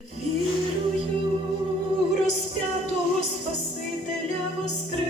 Вірую в розп'ятого Спасителя Воскреслого,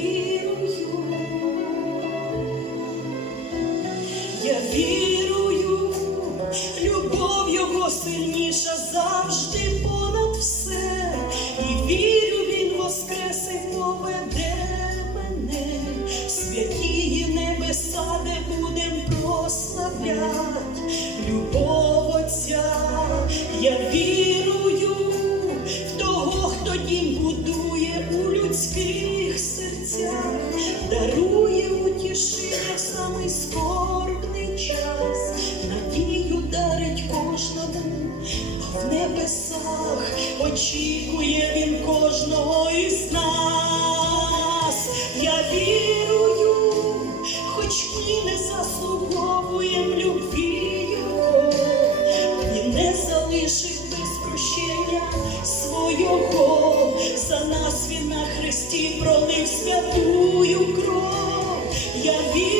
вірую, любов його сильніша завжди понад все. І вірю, він воскрес і поведе мене святії небеса, де будем прославлять любов Отця. Я вірую кожного, в небесах очікує він кожного із нас. Я вірую, хоч ми не заслуговуємо любві його, він не залишив без прощення свого, за нас він на хресті пролив святую кров. Я вірю,